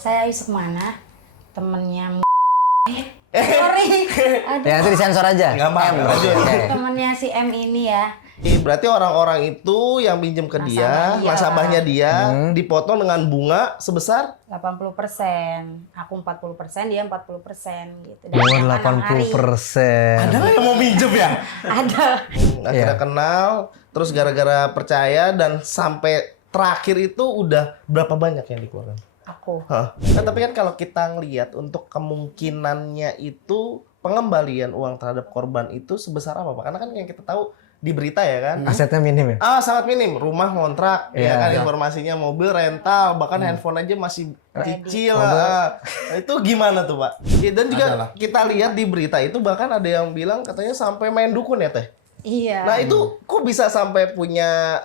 Saya Yusuf Mana, temennya sorry, aduh, Ya nanti disensor aja. Nggak apa-apa. temennya si M ini ya. Berarti orang-orang itu yang pinjam ke dia, nasabahnya dia, dipotong dengan bunga sebesar 80%, aku 40%, dia 40% gitu. Dan Bunga jangka 6 hari. 80%. ada nggak yang mau minjem ya? Ada. Akhirnya kenal, terus gara-gara percaya dan sampai terakhir itu udah berapa banyak yang dikeluarkan? Aku. Hah? Nah, tapi kan kalau kita ngelihat untuk kemungkinannya itu pengembalian uang terhadap korban itu sebesar apa, Pak? Karena kan yang kita tahu di berita ya kan. Asetnya minim ya? Sangat minim. Rumah ngontrak, ya kan, informasinya mobil rental, bahkan handphone aja masih cicil. Nah, itu gimana tuh, Pak? Ya, dan juga kita lihat di berita itu bahkan ada yang bilang katanya sampai main dukun ya, Teh. Iya. Nah, itu kok bisa sampai punya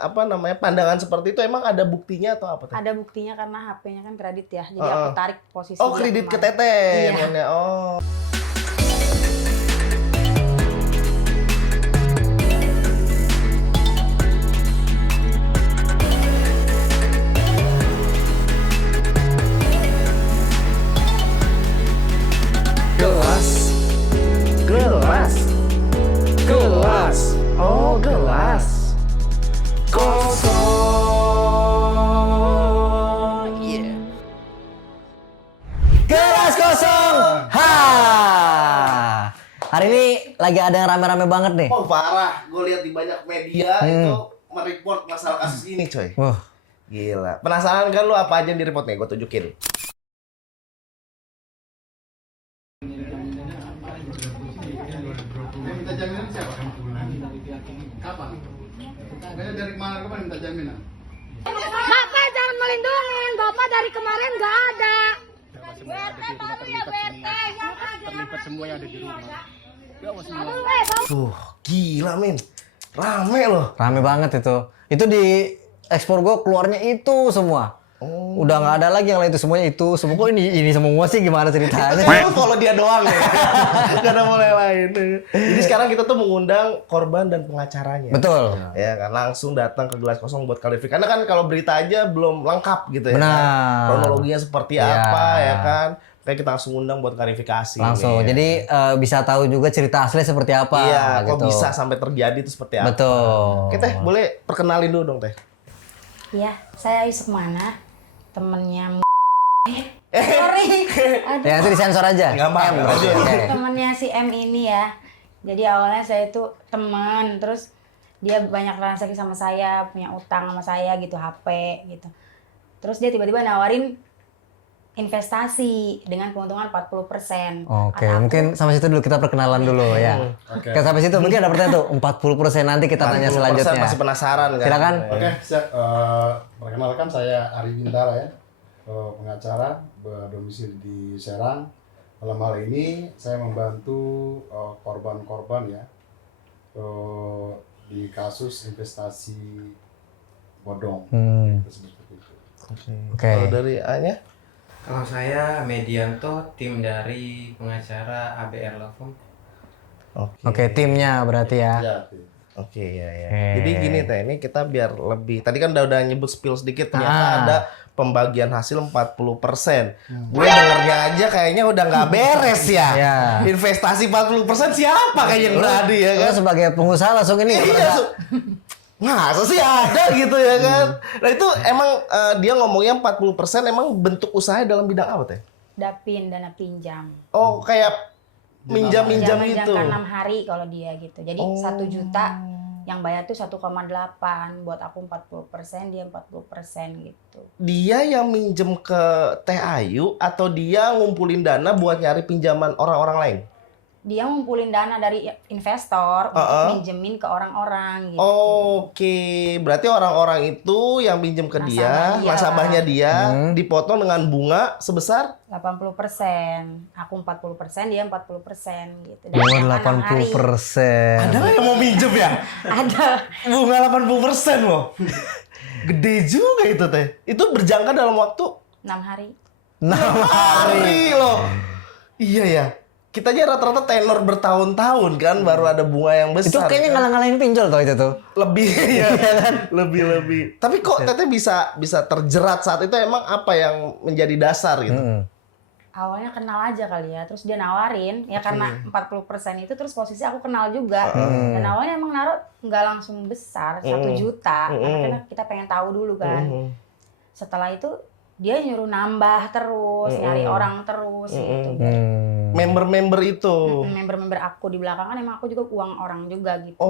pandangan seperti itu? Emang ada buktinya atau apa, Teh? Ada buktinya karena HP-nya kan kredit ya. Jadi aku tarik posisi Oh, dia kredit ke kemarin. Teteh. Iya. Iya. Oh. Gelas. Gelas. Gelas. Oh, gelas. Kosong. Iya. Gelas kosong. Ha. Hari ini lagi ada yang rame-rame banget nih. Oh, parah. Gue lihat di banyak media itu mereport masalah kasus ini, coy. Wah. Gila. Penasaran kan lu apa aja yang di-report nih? Gue tunjukin. Minta jaminan siapa? Kapan? Dari kemarin kapan minta jaminan? Bapak jangan melindungi, Bapak dari kemarin nggak ada. BRT baru ya BRT. Terlibat semua yang ada di rumah. Gila, Min. Rame loh. Rame banget itu. Itu di ekspor gua keluarnya itu semua. Udah nggak ada lagi yang lain, itu semuanya itu. Semua kok ini semua sih, gimana ceritanya? Itu kalau dia doang ya. Gak ada mulai lain. Jadi sekarang kita tuh mengundang korban dan pengacaranya. Betul. Ya kan, langsung datang ke Gelas Kosong buat klarifikasi. Karena kan kalau berita aja belum lengkap gitu ya. Benar. Kan? Kronologinya seperti Iya. apa ya kan. Kayak kita langsung undang buat klarifikasi. Langsung. nih. Jadi bisa tahu juga cerita asli seperti apa. Iya, kok gitu. bisa sampai terjadi itu seperti apa. Betul. Oke, Teh, boleh perkenalin dulu dong, Teh. Iya, saya Yusuf Mana, temennya sorry, aduh, Ya nanti disensor aja. Nggak apa-apa. berarti. Oke. temennya si M ini ya. Jadi awalnya saya itu teman, terus dia banyak transaksi sama saya, punya utang sama saya gitu, HP gitu. Terus dia tiba-tiba nawarin investasi dengan keuntungan 40%. Oke, Kata aku, mungkin sampai situ dulu kita perkenalan dulu ya. Oke. Oke, sampai situ mungkin ada pertanyaan tuh 40% nanti kita tanya 40% selanjutnya. masih penasaran kan? Silakan. Oke, siap. Perkenalkan saya Ari Bintara ya, pengacara berdomisili di Serang. Dalam hal ini saya membantu korban-korban ya di kasus investasi bodong. Seperti itu. Oke. Kalau dari A-nya? Kalau saya Medianto, tim dari pengacara ABR Law Firm. Oke, timnya berarti ya. Ya, Ti. Oke, ya. Oke. Jadi gini, Teh, ini kita biar lebih. Tadi kan udah nyebut spill sedikit, ternyata ada pembagian hasil 40%. Gue dengernya aja kayaknya udah nggak beres ya. Ya. Investasi 40% siapa kayaknya yang berani ya Lo kan? sebagai pengusaha langsung ini nggak Iya, pernah- masa sih ada gitu ya kan? Nah itu emang dia ngomongnya 40% emang bentuk usahanya dalam bidang apa, Teh? Dapin, dana pinjam. Oh, kayak minjam-minjam Pinjaman itu. jangka 6 hari kalau dia gitu. Jadi 1 juta yang bayar tuh 1,8, buat aku 40%, dia 40% gitu. Dia yang minjem ke Teh Ayu atau dia ngumpulin dana buat nyari pinjaman orang-orang lain? Dia ngumpulin dana dari investor untuk minjemin ke orang-orang gitu. Oke, berarti orang-orang itu yang minjem ke dia, nasabahnya dia, dipotong dengan bunga sebesar 80%, aku 40%, dia 40% gitu. Dan Bunga jangka 6 hari. 80%. ada nggak yang mau minjem ya? Ada. Bunga 80% loh. Gede juga itu, Teh. Itu berjangka dalam waktu 6 hari. 6 hari loh. Iya ya. kita aja rata-rata tenor bertahun-tahun kan baru ada bunga yang Itu besar. kayaknya kan? ngalah-ngalahin pinjol tuh itu tuh. Lebih ya kan? Lebih. Tapi kok Teteh bisa terjerat saat itu, emang apa yang menjadi dasar gitu? Awalnya kenal aja kali ya, terus dia nawarin, ya karena 40% itu terus posisi aku kenal juga. Dan awalnya emang naruh nggak langsung besar, 1 juta, karena kita pengen tahu dulu kan. Setelah itu dia nyuruh nambah terus, nyari orang terus gitu. Member-member itu. Member-member aku di belakang kan emang aku juga uang orang juga gitu.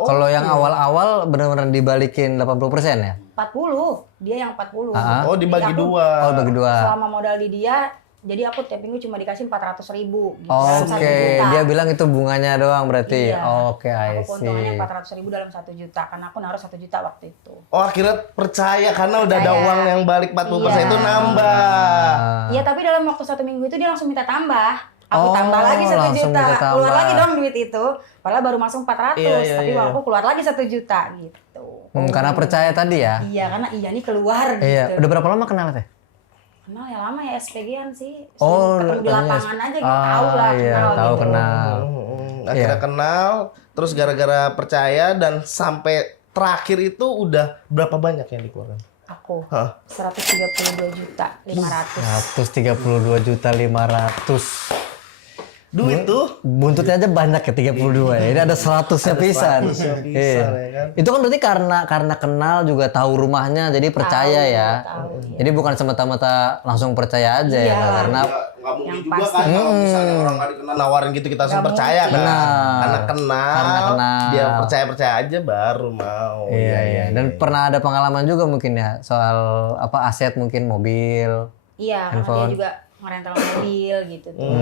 Kalau yang awal-awal benar-benar dibalikin 80% ya? 40, dia yang 40. Oh, dibagi Jadi aku dua. Oh, bagi dua. Selama modal di dia, jadi aku tiap minggu cuma dikasih 400.000 gitu. Oke, Dalam 1 juta. dia bilang itu bunganya doang berarti. Iya. Oke, I Aku keuntungannya see. 400.000 dalam 1 juta, karena aku naruh 1 juta waktu itu. Oh, akhirnya percaya karena udah ada Percaya. uang yang balik 40% Iya. itu nambah. Iya, tapi dalam waktu 1 minggu itu dia langsung minta tambah. Aku Oh, tambah lagi 1 langsung juta. minta tambah. Keluar lagi dong duit itu. Padahal baru masuk 400, Iya, tapi iya. aku keluar lagi 1 juta gitu. Karena percaya tadi ya? Iya, karena iya nih keluar gitu. Iya, udah berapa lama kenal teh? Kenal ya lama ya, SPG-an sih. Oh, Ketemu di katanya lapangan aja gitu, tahu lah iya, kenal tahu gitu. kenal. Akhirnya kenal, terus gara-gara percaya dan sampai terakhir itu udah berapa banyak yang dikeluarkan? Aku Hah? 132 juta 500. 132.500. Duit tuh Buntutnya aja banyak ya 32 ya. Ini ada 100-nya pisan. 100-nya pisan, Iya. ya kan? Itu kan berarti karena kenal juga tahu rumahnya jadi percaya ya. tahu, iya. Jadi bukan semata-mata langsung percaya aja ya, Iya. karena nggak mungkin Yang juga pasti. kan kalau misalnya orang nggak dikenal nawarin gitu kita langsung Nggak percaya kan. Benar. Karena kenal, dia percaya aja baru mau. iya. Dan pernah ada pengalaman juga mungkin ya soal apa aset mungkin mobil. Iya, karena dia juga ngerental mobil gitu tuh.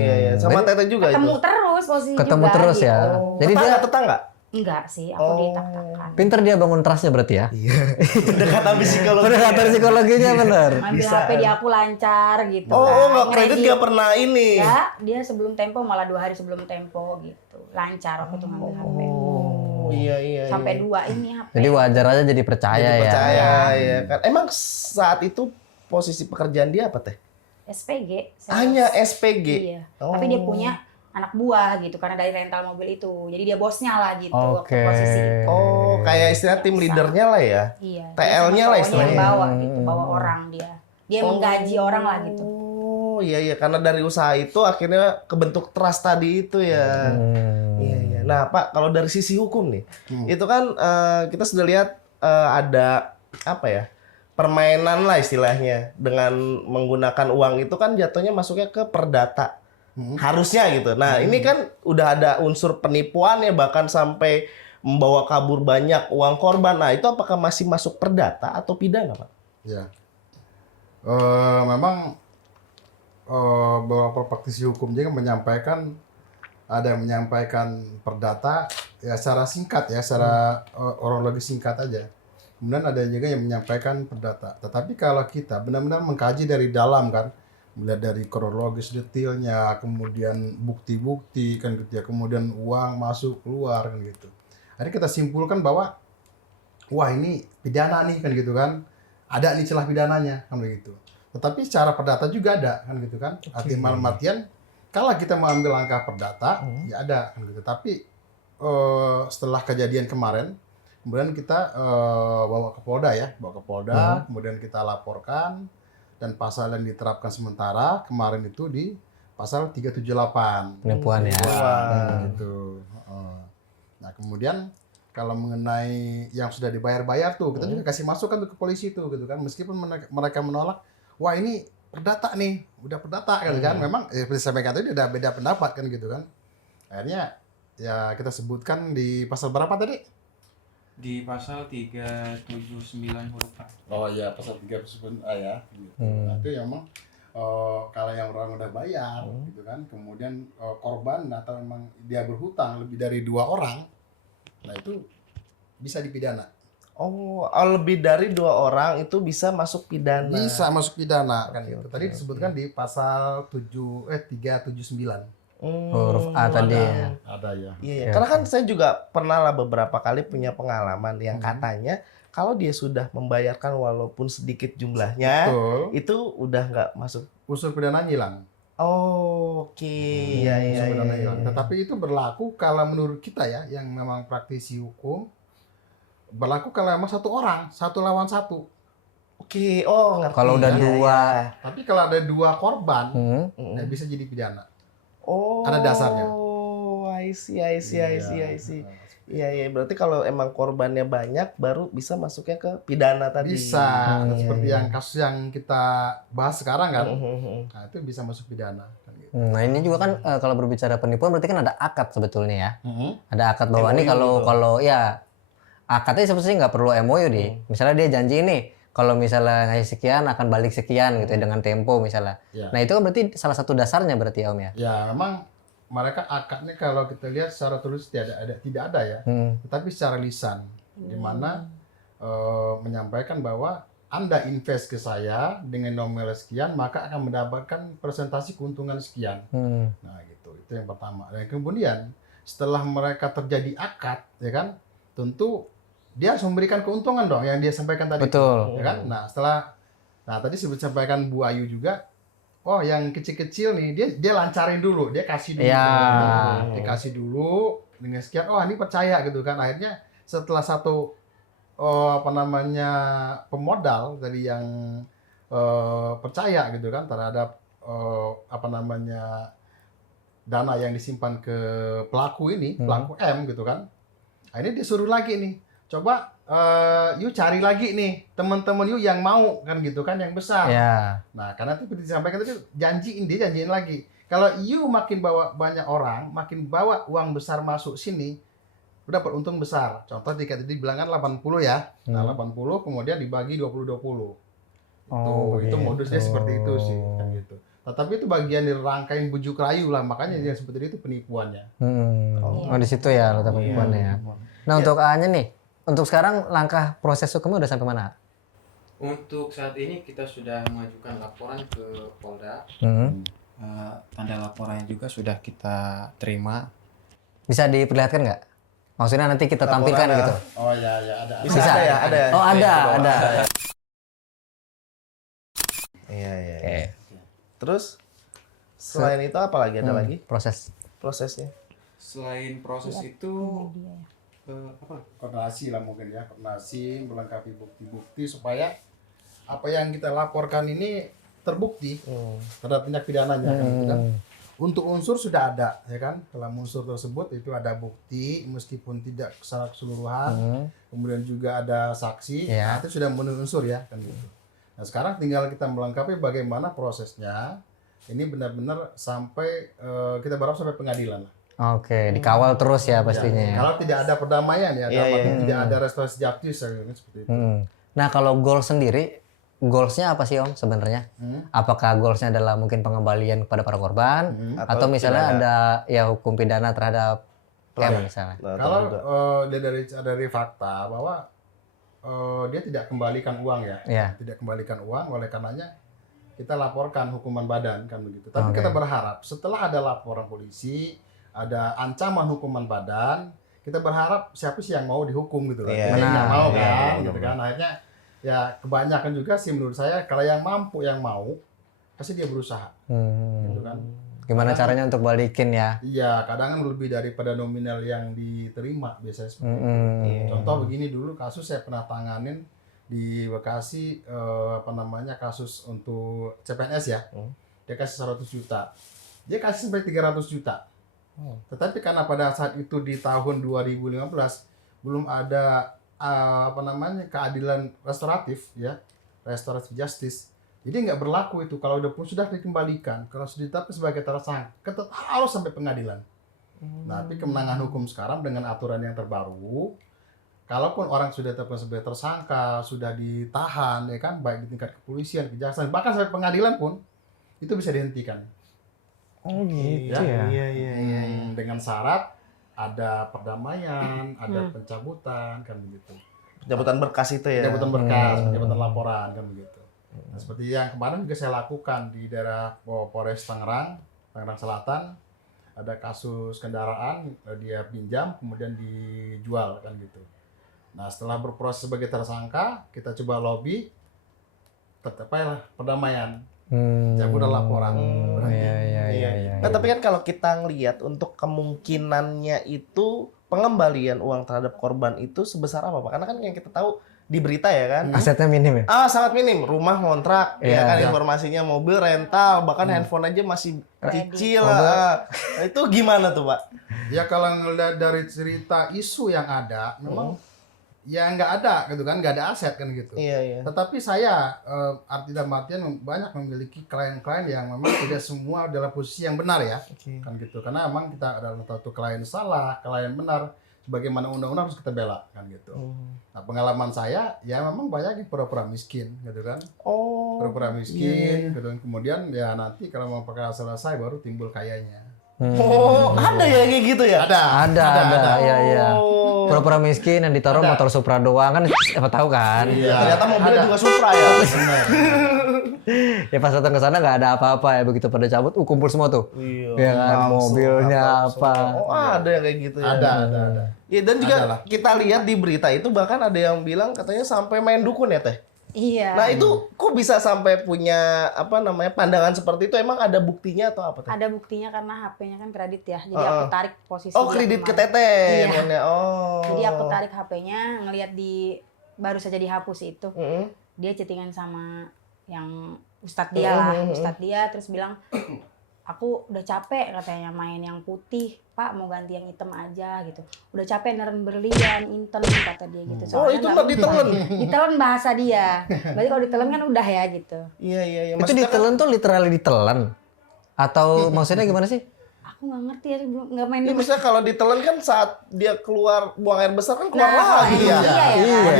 Iya. Sama Teteh juga Ketemu itu. terus posisi Ketemu juga terus gitu. ya. Jadi dia Tetangga? Enggak sih, aku ditak-takan. pinter dia bangun trustnya berarti ya. Pendekatan psikologi. Pendekatan psikologinya bener. Ngambil Bisa. HP di aku lancar gitu Oh, kan. nggak kredit Ngeredit. nggak pernah ini. Ya, dia sebelum tempo malah 2 hari sebelum tempo gitu. Lancar aku tuh ngambil HP. Oh, iya. Sampai 2 ini HP. Jadi wajar aja jadi percaya Jadi ya. percaya ya kan. Emang saat itu posisi pekerjaan dia apa Teh? SPG. sales. Hanya SPG. Iya. Tapi dia punya anak buah gitu karena dari rental mobil itu. Jadi dia bosnya lah gitu waktu Oke. posisi itu. Oh, kayak istilah tim leadernya lah ya. Iya. TL-nya lah istilahnya. Yang bawa gitu, bawa orang dia. Dia menggaji orang lah gitu. Oh, iya karena dari usaha itu akhirnya kebentuk trust tadi itu ya. Iya. Nah, Pak, kalau dari sisi hukum nih, itu kan kita sudah lihat ada apa ya? Permainan lah istilahnya dengan menggunakan uang itu kan jatuhnya masuknya ke perdata. Harusnya gitu. Nah, ini kan udah ada unsur penipuan ya bahkan sampai membawa kabur banyak uang korban. Nah, itu apakah masih masuk perdata atau pidana, Pak? Ya. Memang beberapa praktisi hukum juga menyampaikan ada yang menyampaikan perdata ya secara singkat ya, secara orologi singkat aja. Kemudian ada juga yang menyampaikan perdata. Tetapi kalau kita benar-benar mengkaji dari dalam kan, melihat dari kronologis detailnya, kemudian bukti-bukti kan gitu ya, kemudian uang masuk keluar kan gitu. Jadi kita simpulkan bahwa wah ini pidana nih kan gitu kan. Ada nih celah pidananya kan begitu. Tetapi secara perdata juga ada kan gitu kan. Artinya artian kalau kita mau ambil langkah perdata ya ada kan gitu. Tapi setelah kejadian kemarin kemudian kita bawa ke Polda ya, kemudian kita laporkan dan pasal yang diterapkan sementara kemarin itu di pasal 378 Penipuan ya. gitu. Nah kemudian kalau mengenai yang sudah dibayar-bayar tuh kita juga kasih masukan tuh ke polisi tuh gitu kan, meskipun mereka menolak, wah ini perdata nih, udah perdata kan kan, memang seperti saya sampaikan tadi ada beda pendapat kan gitu kan. Akhirnya ya kita sebutkan di pasal berapa tadi? Di pasal 379 huruf A. Oh iya, pasal 39 A ya. Gitu. Nah, itu yang memang kalau yang orang udah bayar gitu kan, kemudian korban atau memang dia berhutang lebih dari 2 orang, nah itu bisa dipidana. Oh, lebih dari 2 orang itu bisa masuk pidana. Bisa masuk pidana kan gitu. Tadi disebutkan di pasal 379. Huruf A tadi ya. Ada ya. Iya, karena kan saya juga pernah lah beberapa kali punya pengalaman yang katanya kalau dia sudah membayarkan walaupun sedikit jumlahnya, Betul. itu udah nggak masuk. Unsur pidana hilang. Oh, oke. Iya, iya, Bisa berdana iya, hilang. iya. Tetapi itu berlaku kalau menurut kita ya, yang memang praktisi hukum, berlaku kalau memang satu orang, satu lawan satu. Oke, oh ngerti. Kalau udah Iya, dua, iya. Tapi kalau ada dua korban, hmm, ya bisa jadi pidana. Oh. Ada dasarnya. Oh, I see, I see, I see, I see. Nah, Iya, iya. Berarti kalau emang korbannya banyak, baru bisa masuknya ke pidana tadi. bisa. Iya, Seperti iya. yang kasus yang kita bahas sekarang kan. Mhm. Nah, itu bisa masuk pidana. Kan gitu. Nah ini juga kan kalau berbicara penipuan berarti kan ada akad sebetulnya ya. Ada akad bahwa MOU ini kalau gitu. kalau ya akadnya sebetulnya nggak perlu MOU nih. Misalnya dia janji ini kalau misalnya ngasih sekian akan balik sekian gitu ya dengan tempo misalnya. Ya. Nah itu kan berarti salah satu dasarnya berarti ya Om ya. Ya, memang mereka akadnya kalau kita lihat secara tulis tidak ada ya. Tetapi secara lisan, di mana menyampaikan bahwa Anda invest ke saya dengan nominal sekian, maka akan mendapatkan presentasi keuntungan sekian. Nah, gitu. Itu yang pertama. Dan kemudian setelah mereka terjadi akad, ya kan, tentu dia harus memberikan keuntungan dong yang dia sampaikan tadi. Betul. Ya kan? Nah, tadi sampaikan Bu Ayu juga, oh yang kecil-kecil nih dia lancarin dulu, dia kasih dulu. Ya. Dia kasih dulu dengan sekian, oh ini percaya gitu kan. Akhirnya setelah satu pemodal dari yang percaya gitu kan terhadap dana yang disimpan ke pelaku ini, pelaku M gitu kan. Akhirnya disuruh lagi nih, coba yuk cari lagi nih teman-teman yuk yang mau kan gitu kan, yang besar. Ya. Nah, karena itu disampaikan tadi janjiin lagi. Kalau you makin bawa banyak orang, makin bawa uang besar masuk sini, udah dapat untung besar. Contoh tadi bilang kan 80 ya. Nah, 80 kemudian dibagi 20-20. Itu modusnya seperti itu sih kan gitu. Tetapi itu bagian dari rangkaian bujuk rayu lah, makanya yang seperti itu penipuannya. Oh di situ ya letak penipuannya ya. Nah untuk A-nya nih, untuk sekarang langkah proses hukumnya udah sampai mana? Untuk saat ini kita sudah mengajukan laporan ke Polda. Tanda laporannya juga sudah kita terima. Bisa diperlihatkan nggak? Maksudnya nanti kita tampilkan Laporan, gitu. Oh ya ada. Bisa ada ya, ada. Oh ada. Iya, iya. Oke. Terus selain itu apa lagi? Ada lagi Proses. prosesnya? Selain proses itu apa? Koordinasi lah mungkin ya, koordinasi melengkapi bukti-bukti supaya apa yang kita laporkan ini terbukti terhadap tindak pidananya kan, gitu kan. Untuk unsur sudah ada ya kan, dalam unsur tersebut itu ada bukti meskipun tidak secara keseluruhan, kemudian juga ada saksi, nah, itu sudah memenuhi unsur ya kan gitu. Nah sekarang tinggal kita melengkapi bagaimana prosesnya ini benar-benar sampai kita berharap sampai pengadilan lah. Oke, dikawal terus ya pastinya ya. Kalau tidak ada perdamaian ya, tidak ada restorasi justice seperti itu. Nah kalau goal sendiri, goalsnya apa sih Om sebenarnya? Apakah goalsnya adalah mungkin pengembalian kepada para korban, atau misalnya ada ya hukum pidana terhadap M misalnya? Kalau dari fakta bahwa dia tidak kembalikan uang ya, tidak kembalikan uang, oleh karenanya kita laporkan hukuman badan kan begitu. Tapi kita berharap setelah ada laporan polisi, ada ancaman hukuman badan, kita berharap siapa sih yang mau dihukum gitu loh. Iya. Yang mau kan, Iya. gitu kan. Akhirnya ya kebanyakan juga sih menurut saya kalau yang mampu yang mau pasti dia berusaha. Gitu kan. Gimana caranya untuk balikin ya? Iya, kadang kan lebih daripada nominal yang diterima biasanya seperti itu. Contoh begini dulu kasus saya pernah tanganin di Bekasi kasus untuk CPNS ya. Dia kasih 100 juta. Dia kasih sampai 300 juta. Tetapi karena pada saat itu di tahun 2015 belum ada keadilan restoratif ya, restoratif justice. Jadi nggak berlaku itu kalau udah pun sudah dikembalikan, kalau sudah ditetapkan sebagai tersangka, tetap harus sampai pengadilan. Nah, tapi kemenangan hukum sekarang dengan aturan yang terbaru, kalaupun orang sudah ditetapkan sebagai tersangka, sudah ditahan ya kan, baik di tingkat kepolisian, kejaksaan, bahkan sampai pengadilan pun itu bisa dihentikan. Oh gitu Iya. Dengan syarat ada perdamaian, ada pencabutan kan begitu. Pencabutan berkas itu ya. Pencabutan berkas, pencabutan laporan kan begitu. Nah, seperti yang kemarin juga saya lakukan di daerah Polres Tangerang Selatan, ada kasus kendaraan dia pinjam kemudian dijual kan gitu. Nah setelah berproses sebagai tersangka, kita coba lobby, tercapailah perdamaian. Cabut udah laporan. Iya. Nah, tapi kan kalau kita ngelihat untuk kemungkinannya itu pengembalian uang terhadap korban itu sebesar apa, Pak? Karena kan yang kita tahu di berita ya kan, Asetnya minim ya? sangat minim. Rumah ngontrak, ya kan, informasinya mobil rental, bahkan handphone aja masih cicil. Itu gimana tuh, Pak? Ya kalau ngelihat dari cerita isu yang ada, memang ya nggak ada gitu kan, nggak ada aset kan gitu. Iya. Tetapi saya arti dalam artian banyak memiliki klien-klien yang memang tidak semua adalah posisi yang benar ya, kan gitu. Karena memang kita adalah satu klien salah, klien benar, sebagaimana undang-undang harus kita bela kan gitu. Nah pengalaman saya ya memang banyak yang pura-pura miskin gitu kan, pura-pura miskin, gitu. Kemudian ya nanti kalau memang perkara selesai baru timbul kayanya. Ada ya kayak gitu ya? Ada. Iya. Pura-pura miskin yang ditaruh motor Supra doang kan, siapa tahu kan? Ternyata mobilnya juga Supra ya. Ya pas datang ke sana nggak ada apa-apa ya, begitu pada cabut, kumpul semua tuh. Iya kan, mobilnya apa? Ada yang kayak gitu ya. Ada. Ya, dan juga kita lihat di berita itu bahkan ada yang bilang katanya sampai main dukun ya, Teh. Iya. Nah, itu kok bisa sampai punya pandangan seperti itu? Emang ada buktinya atau apa, Teh? Ada buktinya karena HP-nya kan kredit ya. Jadi aku tarik posisi dia Kredit ke kemarin. Teteh. Iya. Oh. Jadi aku tarik HP-nya, ngelihat baru saja dihapus itu. Dia chattingan sama yang Ustadz dia lah, Ustadz dia, terus bilang, aku udah capek katanya main yang putih, Pak mau ganti yang hitam aja gitu. Udah capek neren berlian, inten kata dia gitu. Itu mah ditelen. Ditelen bahasa dia. Berarti kalau ditelen kan udah ya gitu. Iya. Itu ditelan tuh literally ditelan? Atau maksudnya gimana sih? Aku nggak ngerti ya, nggak main Ya, dulu. misalnya kalau ditelan kan saat dia keluar buang air besar kan keluar lagi ya.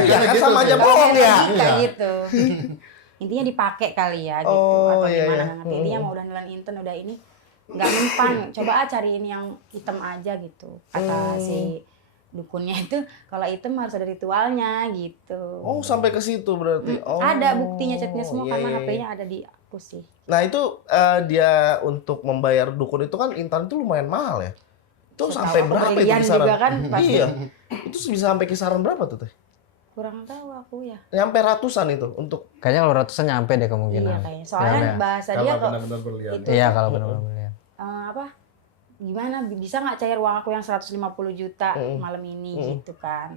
Iya Kan sama aja bohong ya. Kayak gitu. Intinya dipakai kali ya gitu, atau gimana nggak ngerti. Intinya mau udah nelan inten udah ini nggak mempan, coba cariin yang hitam aja gitu, kata si dukunnya itu. Kalau hitam harus ada ritualnya gitu. Sampai ke situ berarti. Ada buktinya, chatnya semua karena HP-nya ada di aku sih. Nah, itu dia untuk membayar dukun itu kan intan itu lumayan mahal ya. Itu sampai berapa itu Berlian kisaran? juga kan pasti. Iya. Itu bisa sampai kisaran berapa tuh, Teh? Kurang tahu aku ya. Nyampe ratusan itu untuk Kayaknya kalau ratusan nyampe deh kemungkinan. Iya kayaknya. Soalnya Ya. bahasa Kalau dia kok benar-benar berlian. itu Iya kalau benar-benar belian. gimana bisa nggak cair uang aku yang 150 juta malam ini gitu kan.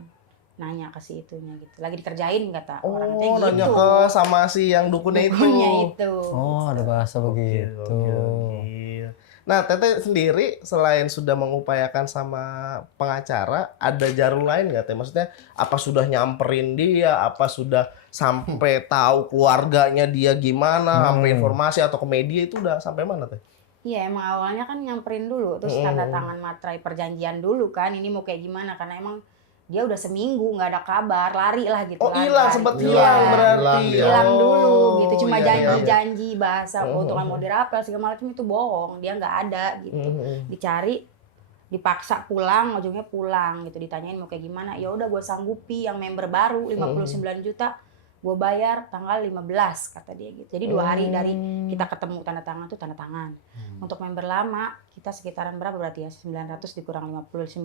Nanya ke si itunya gitu. Lagi dikerjain kata orang katanya gitu. nanya ke sama si yang dukunnya itu. Dukunnya itu. Oh ada bahasa begitu. Gokil. Nah, Teteh sendiri selain sudah mengupayakan sama pengacara, ada jalur lain nggak, Teh? Maksudnya apa sudah nyamperin dia, apa sudah sampai tahu keluarganya dia gimana, sampai informasi atau ke media itu udah sampai mana, Teh? Iya emang awalnya kan nyamperin dulu, terus tanda tangan materai perjanjian dulu kan, ini mau kayak gimana, karena emang dia udah seminggu nggak ada kabar, lari lah gitu. Hilang, sempat hilang berarti. Hilang dulu gitu, cuma iya, iya. janji-janji bahasa keuntungan mau dirapel segala macam itu bohong, dia nggak ada gitu. Dicari, dipaksa pulang, ujungnya pulang gitu, ditanyain mau kayak gimana, ya udah gue sanggupi yang member baru 59 juta gue bayar tanggal 15 kata dia gitu. Jadi 2 hari dari kita ketemu tanda tangan tuh tanda tangan. Untuk member lama kita sekitaran berapa berarti ya, 900 dikurang 59,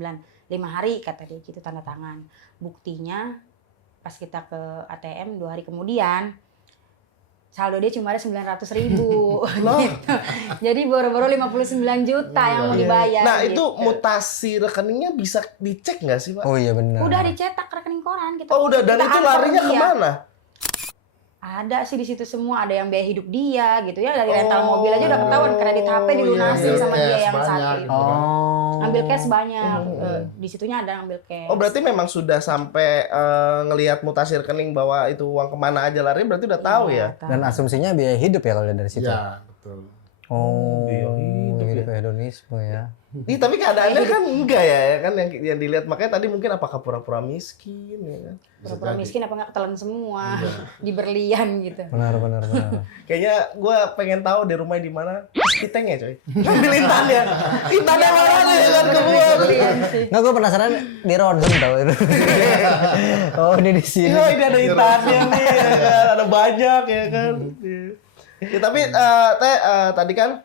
5 hari kata dia gitu tanda tangan. Buktinya pas kita ke ATM 2 hari kemudian saldo dia cuma ada 900.000 gitu. Jadi boro-boro 59 juta yang mau dibayar. Nah, itu gitu. mutasi rekeningnya bisa dicek nggak sih, Pak? Oh iya benar. Udah dicetak rekening koran kita. Udah, dan kita itu antar larinya dia. kemana? Ada sih di situ semua, ada yang biaya hidup dia gitu ya, dari rental mobil aja udah ketahuan kredit HP dilunasin sama dia yang satu itu. Ambil cash banyak, di situnya ada ambil cash. Oh, berarti memang sudah sampai ngelihat mutasi rekening bahwa itu uang kemana aja lari, berarti udah tahu ya? Dan asumsinya biaya hidup ya kalau dari situ. Ya, betul. Oh, biaya hidup ya. hedonisme ya. Ih, tapi keadaannya kan enggak ya kan yang dilihat, makanya tadi mungkin apakah pura-pura miskin ya kan? Pura-pura miskin apa nggak ketelan semua di berlian gitu. Benar. Kayaknya gue pengen tahu di rumah di mana piteng ya, coy. Ngambil intannya. Intannya mana ya kan ke gua. Nggak, gue penasaran di ronsen tau itu. Oh ini di sini. Oh, ini ada intannya nih, ya kan? Ada banyak ya kan. Ya, tapi Teh tadi kan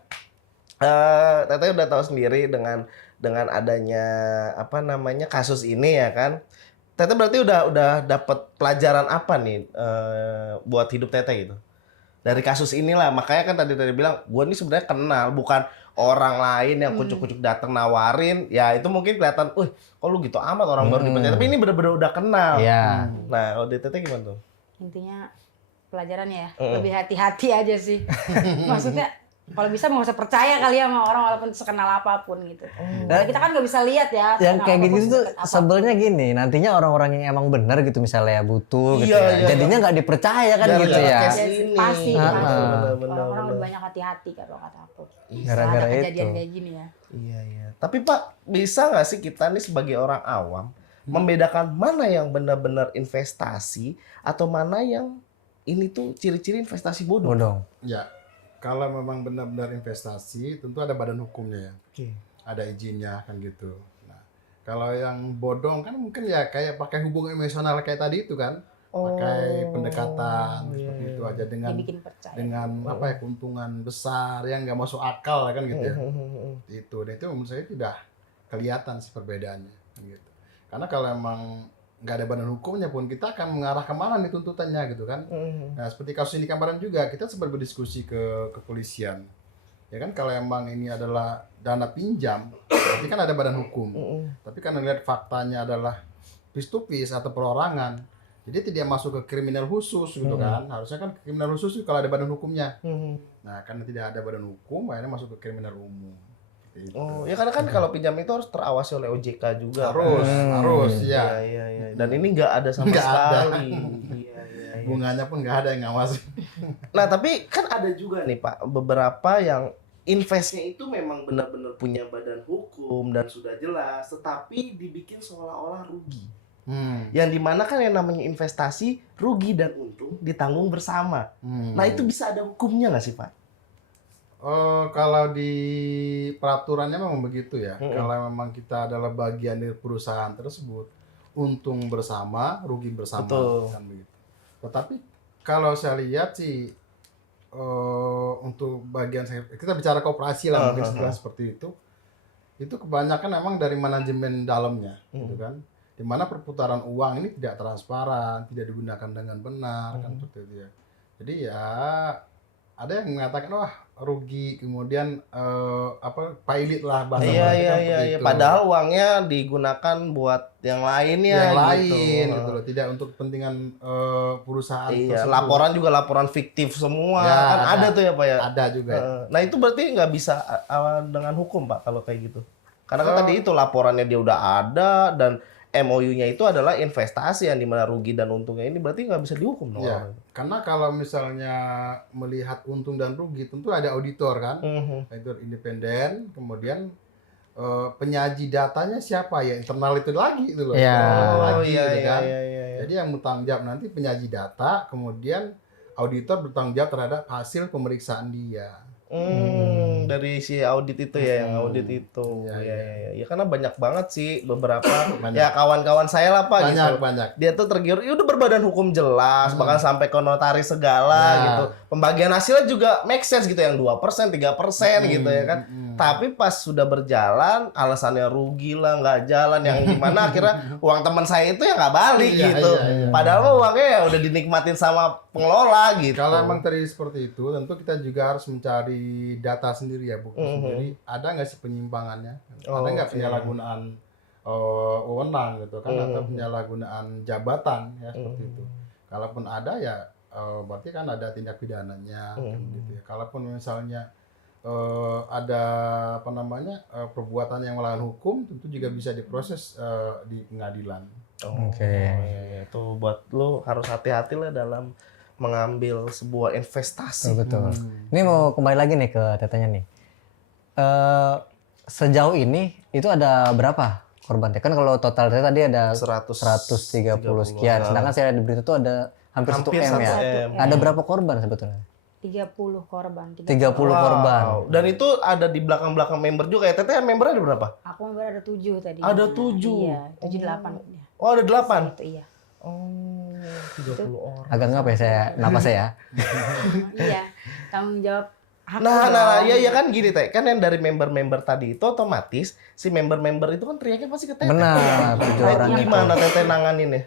Teteh udah tahu sendiri dengan adanya kasus ini ya kan. Teteh berarti udah dapat pelajaran apa nih buat hidup Teteh gitu? dari kasus inilah. Makanya kan tadi bilang, gue ini sebenarnya kenal, bukan orang lain yang kucuk-kucuk datang nawarin. Ya itu mungkin kelihatan, kok lu gitu amat orang baru dipercaya. Tapi ini bener-bener udah kenal. Iya. Nah, kalau DTT gimana tuh? Intinya pelajaran ya, lebih hati-hati aja sih. Maksudnya kalau bisa nggak usah percaya kali ya sama orang walaupun sekenal apapun gitu. Karena kita kan nggak bisa lihat ya. Yang sekenal kayak apapun, gitu tuh sedekat apapun. sebelnya gini, nantinya orang-orang yang emang benar gitu misalnya butuh gitu Iya, ya. iya, Jadinya nggak dipercaya kan Gara-gara gitu ya. case Ya, ini. pasti, Bener-bener. orang-orang lebih banyak hati-hati kalau kata aku. Gara-gara Ada itu. kejadian kayak gini ya. Iya, iya. Tapi Pak, bisa nggak sih kita nih sebagai orang awam membedakan mana yang benar-benar investasi atau mana yang ini tuh ciri-ciri investasi bodong? Bodong. Ya, kalau memang benar-benar investasi, tentu ada badan hukumnya ya. Oke. Ada izinnya kan gitu. Nah, kalau yang bodong kan mungkin ya kayak pakai hubungan emosional kayak tadi itu kan, pakai pendekatan seperti itu aja dengan Dibikin percaya. apa ya keuntungan besar yang nggak masuk akal kan gitu ya. Itu, dan itu menurut saya tidak kelihatan sih perbedaannya kan gitu. Karena kalau emang nggak ada badan hukumnya pun kita akan mengarah kemana nih tuntutannya gitu kan. Nah seperti kasus ini kemarin juga kita sempat berdiskusi ke kepolisian ya kan, kalau emang ini adalah dana pinjam berarti kan ada badan hukum, tapi karena lihat faktanya adalah piece to piece atau perorangan, jadi tidak masuk ke kriminal khusus gitu kan. Harusnya kan kriminal khusus itu kalau ada badan hukumnya. Nah karena tidak ada badan hukum akhirnya masuk ke kriminal umum. Gitu. Oh, ya karena kan kalau pinjam itu harus terawasi oleh OJK juga. Harus ya. Iya. Dan ini nggak ada sama Nggak ada. sekali. Iya. Bunganya pun nggak ada yang ngawasi. Nah, tapi kan ada juga nih Pak, beberapa yang investnya itu memang benar-benar punya badan hukum dan sudah jelas, tetapi dibikin seolah-olah rugi. Yang dimana kan yang namanya investasi, rugi dan untung ditanggung bersama. Nah, itu bisa ada hukumnya nggak sih Pak? Kalau di peraturannya memang begitu ya. Kalau memang kita adalah bagian dari perusahaan tersebut, untung bersama, rugi bersama, Betul. kan begitu. Tetapi kalau saya lihat sih, untuk bagian kita bicara koperasi lah mungkin setelah seperti itu kebanyakan memang dari manajemen dalamnya, gitu kan. Di mana perputaran uang ini tidak transparan, tidak digunakan dengan benar, kan seperti itu ya. Jadi ya ada yang mengatakan wah rugi, kemudian pilot lah bahasa mereka seperti Iya. itu. Padahal uangnya digunakan buat yang lainnya yang gitu. lain gitu loh, tidak untuk kepentingan perusahaan Iya, tersebut. laporan juga laporan fiktif semua. Ya, kan ada tuh ya Pak ya. Ada juga. Nah itu berarti nggak bisa dengan hukum Pak kalau kayak gitu. Karena kan tadi itu laporannya dia udah ada dan MOU-nya itu adalah investasi yang dimana rugi dan untungnya ini berarti nggak bisa dihukum dong. Ya, karena kalau misalnya melihat untung dan rugi tentu ada auditor kan, auditor independen, kemudian penyaji datanya siapa ya, internal itu lagi itu loh. Iya. Internal lagi, iya, gitu kan. iya. Jadi yang bertanggung jawab nanti penyaji data, kemudian auditor bertanggung jawab terhadap hasil pemeriksaan dia. Dari si audit itu ya, yang audit itu. Iya. Ya karena banyak banget sih beberapa Banyak. ya kawan-kawan saya lah Pak gitu. Banyak. Dia tuh tergiur, ya udah berbadan hukum jelas, bahkan sampai ke notaris segala Ya. gitu. Pembagian hasilnya juga make sense gitu, yang 2%, 3% gitu ya kan. Tapi pas sudah berjalan, alasannya rugi lah, nggak jalan, yang dimana akhirnya uang teman saya itu ya nggak balik Iya, gitu. iya. Padahal mah uangnya ya udah dinikmatin sama pengelola gitu. Kalau emang terjadi seperti itu, tentu kita juga harus mencari data sendiri ya, Bu. Jadi ada nggak sih penyimpangannya? Ada nggak penyalahgunaan wewenang gitu kan, atau penyalahgunaan jabatan ya seperti itu. Kalaupun ada ya berarti kan ada tindak pidananya kan gitu ya. Kalaupun misalnya ada perbuatan yang melawan hukum, tentu juga bisa diproses di pengadilan. Oke. Itu buat lo harus hati-hati lah dalam mengambil sebuah investasi. Betul. Ini mau kembali lagi nih ke tetenya nih. Sejauh ini itu ada berapa korban? Kan kalau total tadi ada 130 sekian. Sedangkan saya lihat di berita itu ada hampir 1 M ya. 1 M. Ada berapa korban sebetulnya? 30 korban. 30 korban. Wow. Dan itu ada di belakang-belakang member juga ya. Teteh membernya ada berapa? Aku member ada 7 tadi. Ada 7? Iya, 7 8. Oh, ada 8. Itu iya. Oh, 30 orang. Agak ngapa ya saya napas saya? Iya, tanggung jawab aku Nah, dong. ya kan gini Teh. Kan yang dari member-member tadi itu otomatis si member-member itu kan teriaknya pasti ke Teteh. Benar, 7 Nah, orang itu itu. gimana Teteh nanganin ya?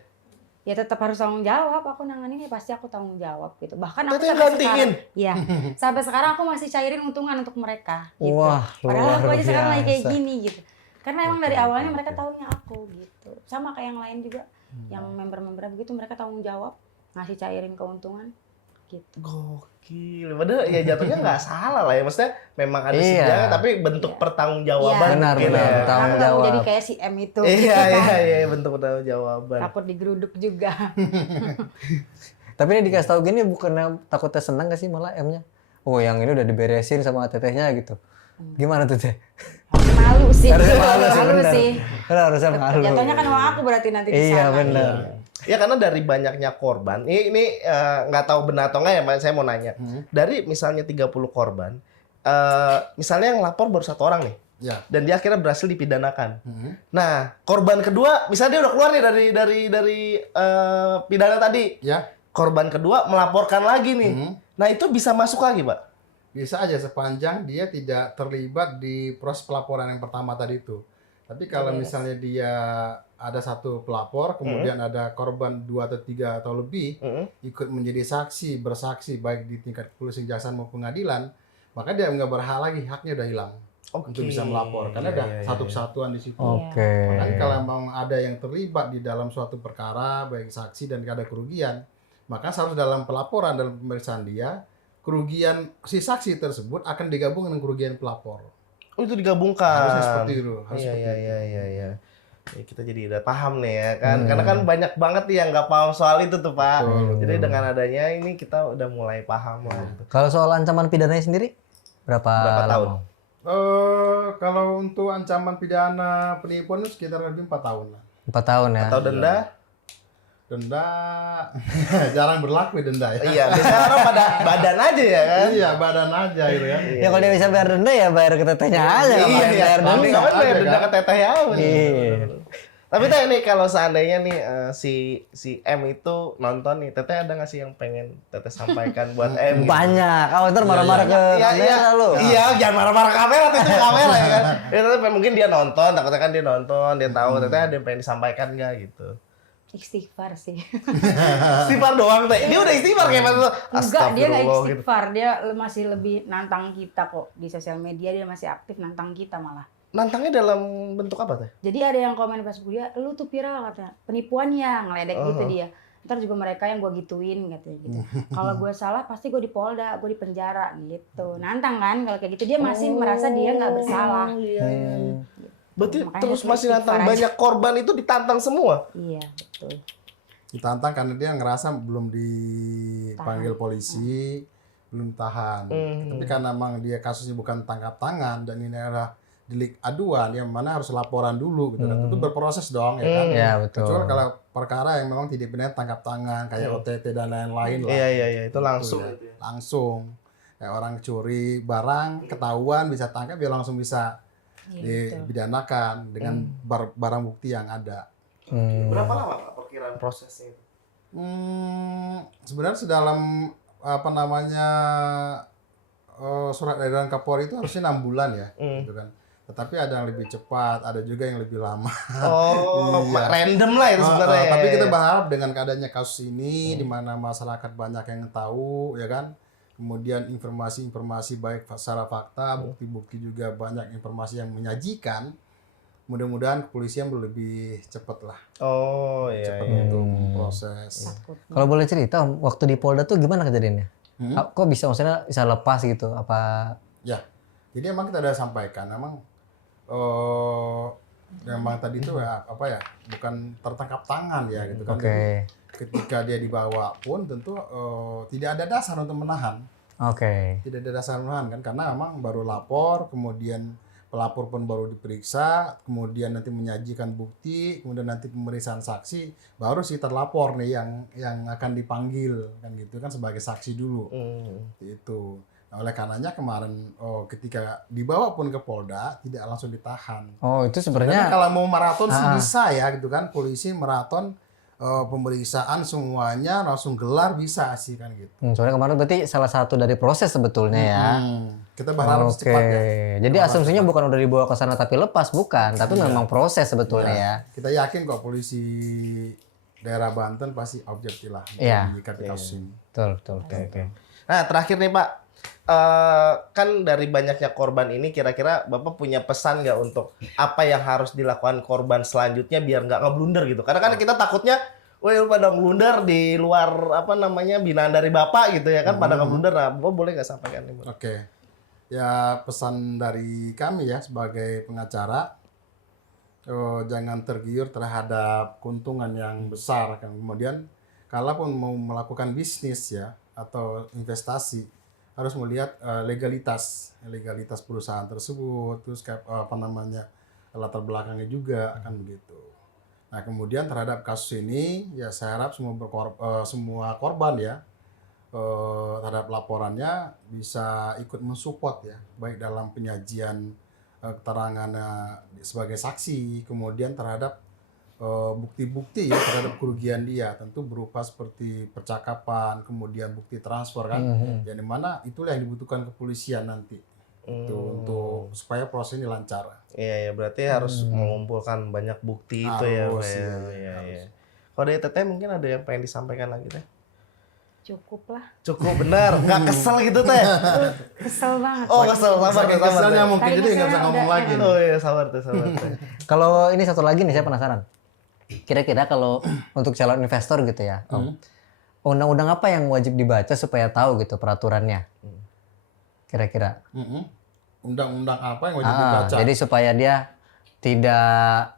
ya tetap harus tanggung jawab. Aku nanganin ya pasti aku tanggung jawab gitu. Bahkan aku Teteh sampai gantiin? sekarang, iya, sampai sekarang aku masih cairin untungan untuk mereka. Gitu. Wah, Padahal aku luar aja sekarang lagi kayak biasa. gini gitu. Karena emang dari awalnya mereka taunya aku gitu. Sama kayak yang lain juga, yang member-member begitu mereka tanggung jawab ngasih cairin keuntungan gitu. Gokil. Padahal ya jatuhnya nggak salah lah ya. Maksudnya memang ada Iya. sidang tapi bentuk pertanggungjawaban. Benar, mungkin benar. ya. Tanggung Aku nggak mau jawab. jadi kayak si M itu. Iya, gitu kan. iya, bentuk pertanggungjawaban. Takut digeruduk juga. Tapi ini dikasih tahu gini bukannya takutnya senang gak sih malah M-nya? Oh yang ini udah diberesin sama tetehnya gitu. Gimana tuh teh? Malu sih. Harusnya malu sih, benar. sih. Kan harusnya malu. Jatuhnya kan uang aku berarti nanti di sana. Iya benar. Ya karena dari banyaknya korban, ini nggak tahu benar atau nggak ya, saya mau nanya. Dari misalnya 30 korban, misalnya yang lapor baru 1 orang nih, Ya. dan dia akhirnya berhasil dipidanakan. Nah, korban kedua, misalnya dia udah keluar nih dari pidana tadi, Ya. korban kedua melaporkan lagi nih. Nah itu bisa masuk lagi, Pak? Bisa aja sepanjang dia tidak terlibat di proses pelaporan yang pertama tadi itu. Tapi kalau misalnya dia ada 1 pelapor, kemudian ada korban 2 atau 3 atau lebih ikut menjadi saksi, bersaksi baik di tingkat kepolisian, kejaksaan maupun pengadilan, maka dia nggak berhak lagi, haknya udah hilang untuk bisa melapor karena ada satu kesatuan di situ. Oke. Makanya kalau memang ada yang terlibat di dalam suatu perkara, baik saksi dan ada kerugian, maka seharusnya dalam pelaporan dalam pemeriksaan dia, kerugian si saksi tersebut akan digabung dengan kerugian pelapor. Oh itu digabungkan. Harusnya seperti itu. Harus Iya, seperti iya, itu. iya, iya, iya. Ya, kita jadi udah paham nih ya kan. Karena kan banyak banget nih yang nggak paham soal itu tuh Pak. Betul. Jadi dengan adanya ini kita udah mulai paham lah. Gitu. Kalau soal ancaman pidananya sendiri berapa tahun? lama? Kalau untuk ancaman pidana penipuan itu sekitar lebih 4 tahun lah. 4 tahun ya. Atau denda? Denda jarang berlaku denda ya. Iya, biasanya orang pada badan aja ya kan. Iya, badan aja gitu kan. Ya kalau dia bisa bayar denda ya bayar ke tetehnya aja. Iya, ngapain iya. bayar Tapi denda. kapan bayar aja, denda kan? ke teteh ya? Iya. Tapi teh nih kalau seandainya nih si M itu nonton nih, teteh ada nggak sih yang pengen teteh sampaikan buat M? Gitu? Banyak. Kau ntar marah-marah ke kamera lu. Iya, jangan marah-marah ke kamera, itu kamera ya kan. Ya, tapi mungkin dia nonton, takutnya kan dia nonton, dia tahu teteh ada yang pengen disampaikan nggak gitu. Istighfar sih. Istighfar doang teh. Dia udah istighfar kayak gitu. Enggak, dia nggak Astagfirullah, gitu. istighfar. Dia masih lebih nantang kita kok. Di sosial media dia masih aktif nantang kita malah. Nantangnya dalam bentuk apa teh? Jadi ada yang komen pas dia, lu tuh viral katanya. Penipuannya, ngeledek gitu dia. Ntar juga mereka yang gue gituin katanya gitu. Kalau gue salah pasti gue di Polda, gue di penjara gitu. Nantang kan kalau kayak gitu. Dia masih merasa dia nggak bersalah. Berarti Makanya terus dia masih istighfar nantang aja. banyak korban itu ditantang semua. Iya, betul. Ditantang karena dia ngerasa belum dipanggil polisi, belum tahan. Tapi karena memang dia kasusnya bukan tangkap tangan dan ini adalah delik aduan yang mana harus laporan dulu gitu kan. Itu berproses dong ya kan. Iya betul. Kecuali kalau perkara yang memang tidak benar tangkap tangan kayak OTT dan lain-lain lah. Iya, itu langsung. Gitu ya. Langsung. Kayak orang curi barang ketahuan bisa tangkap dia langsung bisa dipidanakan dengan barang bukti yang ada. Berapa lama Pak perkiraan prosesnya itu? Sebenarnya sedalam apa namanya surat edaran Kapolri itu harusnya 6 bulan ya, gitu kan. Tetapi ada yang lebih cepat, ada juga yang lebih lama. Oh, Iya. random lah itu sebenarnya. Tapi kita berharap dengan keadaannya kasus ini, di mana masyarakat banyak yang tahu, ya kan. Kemudian informasi-informasi baik secara fakta, bukti-bukti juga banyak informasi yang menyajikan. Mudah-mudahan kepolisian lebih cepat lah, Oh iya. cepat Iya. untuk proses. Kalau boleh cerita Om, waktu di Polda tuh gimana kejadiannya? Kok bisa maksudnya bisa lepas gitu? Apa? Ya, jadi emang kita udah sampaikan, memang tadi itu ya apa ya, bukan tertangkap tangan ya gitu kan. Oke. Jadi, ketika dia dibawa pun tentu tidak ada dasar untuk menahan. Oke. Tidak ada dasar menahan kan karena memang baru lapor, kemudian pelapor pun baru diperiksa, kemudian nanti menyajikan bukti, kemudian nanti pemeriksaan saksi, baru si terlapor nih yang akan dipanggil kan gitu kan sebagai saksi dulu. Itu. Nah, oleh karenanya kemarin ketika dibawa pun ke Polda tidak langsung ditahan. Oh itu Sebenarnya sebenarnya kalau mau maraton sih bisa ya gitu kan, polisi maraton pemeriksaan semuanya langsung gelar bisa sih kan gitu. soalnya kemarin berarti salah satu dari proses sebetulnya ya. Kita berharap Oke. secepatnya. Jadi asumsinya bukan udah dibawa ke sana tapi lepas bukan, tapi memang proses sebetulnya ya. Kita yakin kok polisi daerah Banten pasti objektif lah Iya. menyikapi kasus ini. Betul. Oke. Nah, terakhir nih Pak, kan dari banyaknya korban ini kira-kira Bapak punya pesan nggak untuk apa yang harus dilakukan korban selanjutnya biar nggak ngeblunder gitu? Karena kan kita takutnya, wah lu pada ngeblunder di luar binaan dari Bapak gitu ya kan, pada ngeblunder. Nah, Bapak boleh nggak sampaikan nih? Oke. Ya pesan dari kami ya sebagai pengacara, jangan tergiur terhadap keuntungan yang besar kan. Kemudian kalaupun mau melakukan bisnis ya atau investasi harus melihat legalitas perusahaan tersebut, terus latar belakangnya juga kan begitu. Nah kemudian terhadap kasus ini ya saya harap semua korban ya terhadap laporannya bisa ikut mensupport ya, baik dalam penyajian keterangannya sebagai saksi, kemudian terhadap bukti-bukti ya terhadap kerugian dia, tentu berupa seperti percakapan, kemudian bukti transfer kan, yang dimana itulah yang dibutuhkan kepolisian nanti itu untuk supaya proses ini lancar. Iya, berarti harus mengumpulkan banyak bukti itu ya, Pak. Iya. Kalau dari Teteh mungkin ada yang pengen disampaikan lagi Teh? Cukup lah. Cukup benar, nggak kesel gitu Teh? Kesel banget. Oh kesel, sabar Saking keselnya mungkin Tadi jadi nggak bisa keselnya ngomong udah lagi. Oh iya, sabar Teh. Kalau ini satu lagi nih saya penasaran. Kira-kira kalau untuk calon investor gitu ya, Om, undang-undang apa yang wajib dibaca supaya tahu gitu peraturannya? Kira-kira? Undang-undang apa yang wajib dibaca? Jadi supaya dia tidak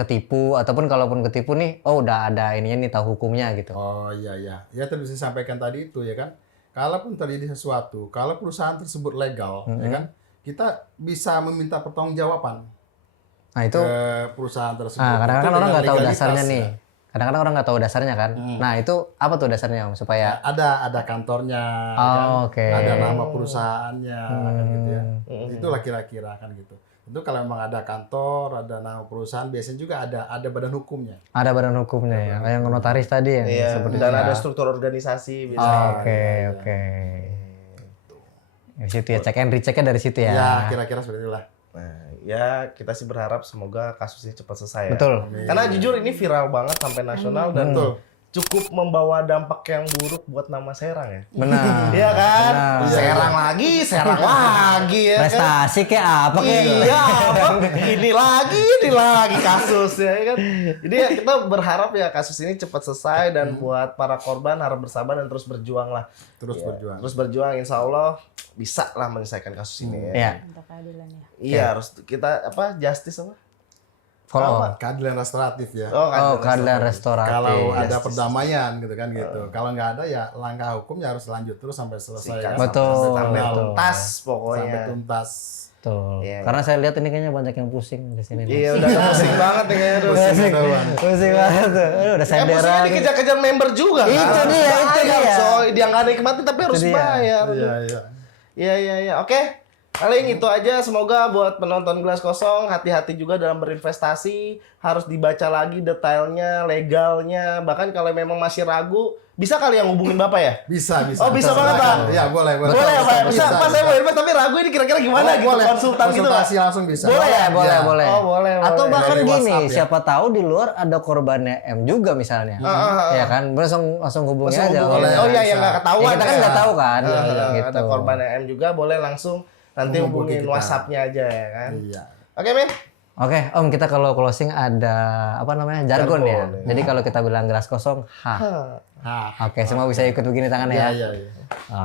ketipu, ataupun kalaupun ketipu nih, udah ada ininya nih, tahu hukumnya gitu. Oh iya. Ya tadi saya sampaikan tadi itu ya kan. Kalaupun terjadi sesuatu, kalau perusahaan tersebut legal, ya kan, kita bisa meminta pertanggungjawaban Nah itu, ke perusahaan tersebut. kadang-kadang Itu orang dengan nggak tahu legalitas, dasarnya ya. nih. Kadang-kadang orang nggak tahu dasarnya kan. Nah itu apa tuh dasarnya Om? Supaya Ada kantornya, kan? oke. Ada nama perusahaannya, kan gitu ya. Itulah kira-kira kan gitu. Tentu kalau memang ada kantor, ada nama perusahaan, biasanya juga ada badan hukumnya. Ada badan hukumnya ya, kayak notaris tadi ya. Iya, seperti dan itu. ada struktur organisasi biasanya. Oke. Dari situ ya, cek and recheck-nya dari situ ya. Ya kira-kira seperti itulah. Nah, ya kita sih berharap semoga kasusnya cepat selesai ya. Betul. Karena jujur ini viral banget sampai nasional dan cukup membawa dampak yang buruk buat nama Serang ya. Benar. Iya kan? Benar. Serang lagi ya kan? Prestasi kayak apa kayak? Iya, apa? Ini lagi kasusnya ya kan. Jadi ya kita berharap ya kasus ini cepat selesai dan buat para korban harap bersabar dan terus berjuang lah. Terus berjuang. Terus berjuang, insya Allah bisa lah menyelesaikan kasus ini ya. Iya. Untuk keadilan ya. Iya, harus kita justice apa? Follow. Keadilan restoratif ya. Keadilan restoratif. Kalau ada perdamaian gitu kan gitu. Kalau nggak ada ya langkah hukumnya harus lanjut terus sampai selesai. Sikat kan? Betul. sampai Betul. tuntas Sampai pokoknya. tuntas. Betul. Iya. Karena saya lihat ini kayaknya banyak yang pusing di sini. Iya, udah pusing banget nih kayaknya. Pusing banget tuh. Aduh, udah Pusingnya senderan. dikejar-kejar member juga kan. Itu dia. Soal dia nggak nikmatin tapi harus Itu dia. bayar. Iya. Iya. Oke. Paling itu aja. Semoga buat penonton Gelas Kosong hati-hati juga dalam berinvestasi. Harus dibaca lagi detailnya, legalnya. Bahkan kalau memang masih ragu, bisa kali yang hubungin Bapak ya? Bisa. Oh, bisa banget, Pak. Iya, boleh. Boleh ya Pak? Bisa. Pak saya mau invest tapi ragu ini kira-kira gimana gitu. Boleh. Konsultan gitu Pak. Konsultasi langsung bisa. Boleh ya? Boleh. Oh, boleh. Atau bahkan Dari gini, WhatsApp, ya. siapa tahu di luar ada korbannya M juga misalnya. Ya kan, langsung hubungi Langsung aja. hubungin. boleh. Oh iya, yang Bisa. nggak ketahuan. Ya, kita kan nggak tahu kan. Gitu. Ada korban M juga, boleh langsung nanti Hubungi hubungin kita. WhatsApp-nya aja ya kan. Iya. Oke, Men. Oke, Om, kita kalau closing ada jargon ya. Jargon, ya. Jadi kalau kita bilang gelas kosong, Oke, semua bisa ikut begini tangannya ya. Iya.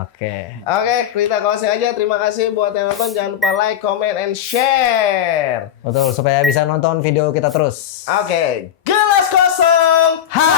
Oke. Oke, kita closing aja. Terima kasih buat yang nonton. Jangan lupa like, comment, and share. Betul, supaya bisa nonton video kita terus. Oke, Gelas Kosong. Ha!